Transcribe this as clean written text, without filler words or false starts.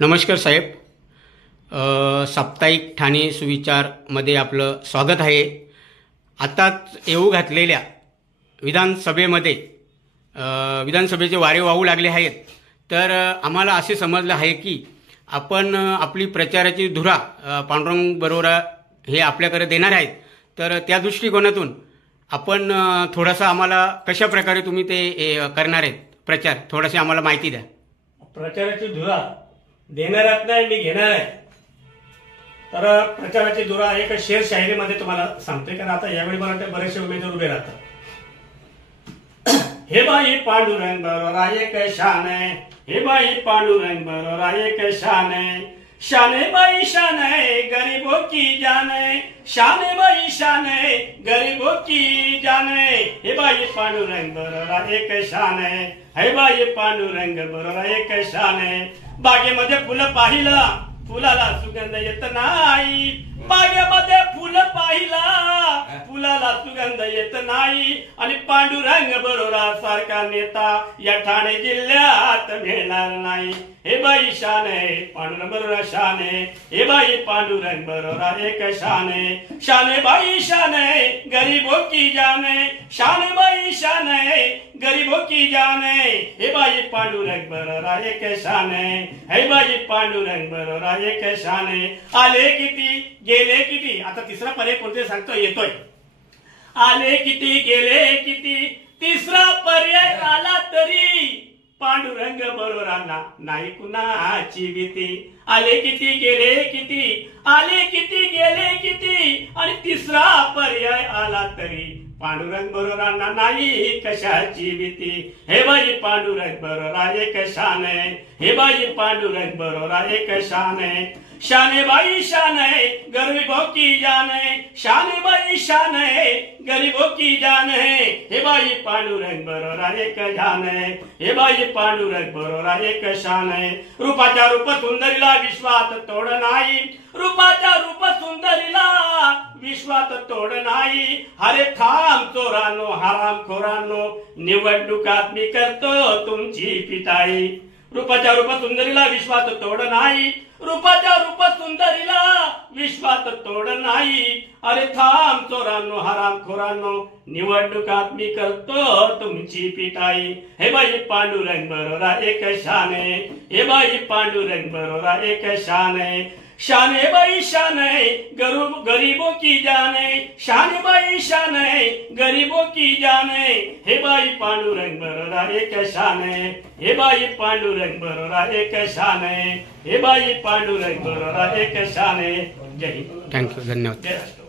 नमस्कार साहेब, साप्ताहिक ठाणे सुविचारमध्ये आपलं स्वागत आहे. आताच येऊ घातलेल्या विधानसभेमध्ये विधानसभेचे वारे वाहू लागले आहेत. तर आम्हाला असे समजलं आहे की आपण आपली प्रचाराची धुरा पांडुरंग बरोरा हे आपल्याकडे देणार आहेत. तर त्या दृष्टिकोनातून आपण थोडासा आम्हाला कशा प्रकारे तुम्ही ते करणार आहेत प्रचार, थोडीशी आम्हाला माहिती द्या. प्रचाराची धुरा देणारात नाही, मी घेणार आहे. तर प्रचाराची धुरा एक शेर शायरीमध्ये तुम्हाला सांगतोय, कारण आता यावेळी मला वाटतं बरेचसे उमेदवार उभे राहतात. हे बाई पांडुरंग बरोरा एक शान आहे, हे बाई पांडुरंग बरोरा एक शान आहे, शाने बाई शान है गरीबों की जान है, शाने बाई शान है गरीबों की जान है. हे बाई पांडुरंग बरोरा एक शान है, हे बाई पांडुरंग बरोरा एक शान है. बागेमध्ये फुलं पाहिलं, फुलाला सुगंध येत नाही. बागेमध्ये फुलं पाहिला, फुलाला सुगंध येत नाही. आणि पांडुरंग बरोरा सारखा नेता या ठाणे जिल्ह्यात मिळणार नाही. हे बाई शान आहे पांडुरंग बरोरा शान आहे, हे बाई पांडुरंग बरोरा एक शान है, शाने बाई शान है गरीबों की जान है, शाने बाई शान है गरीबों की जान है. हे बाई पांडुरंग बरोरा एक शान है, हे बाई पांडुरंग बरोरा एक शान है. आले किती गेले किती, आता तिसरा पर्याय कोणते सांगतो येतोय. आले किती गेले किती, तिसरा पर्याय आला तरी पांडुरंग बरोरांना नाही कुणाची भीती. आले किती गेले किती, आले किती गेले किती, आणि तिसरा पर्याय आला तरी पांडुरंग बरोरांना नाही कशाची भीती. हे बाई पांडुरंग बरोरा एक शान है, हे बाई पांडुरंग बरोरा एक शान है, शाने बाई शान है गरीबों की जान है, शाने बाई शान है गरीबों की जान है. हे बाई पांडुरंग बरोरा एक जान है, हे बाई पांडुरंग बरोरा एक शान है. रूपाच्या रूप सुंदरीला विश्वात तोड नाही, रूपाच्या रूप सुंदरीला विश्वात तोड नाही. हरे थांब चोरांनो हराम खोरांनो, निवडणुकात मी करतो तुमची पिटाई. रूपाच्या रूप सुंदरीला विश्वात तोड नाही, रूपाच्या रूप सुंदरीला विश्वात तोड नाही. अरे थांब चोरांनो हराम खोरांनो, निवडणुकात मी करतो तुमची पिटाई. हे बाई पांडुरंग बरोरा एक शान है, हे बाई पांडुरंग बरोरा एक शान है, शाने बाई शान है गरीबों की जान है, शाने बाई शान है गरीबों की जान है. हे बाई पांडुरंग बरोरा एक शान है, हे बाई पांडुरंग बरोरा एक शान है, हे बाई पांडुरंग बरोरा एक शान है. जय हिंद. थँक्यू, धन्यवाद. जय राष्ट्र.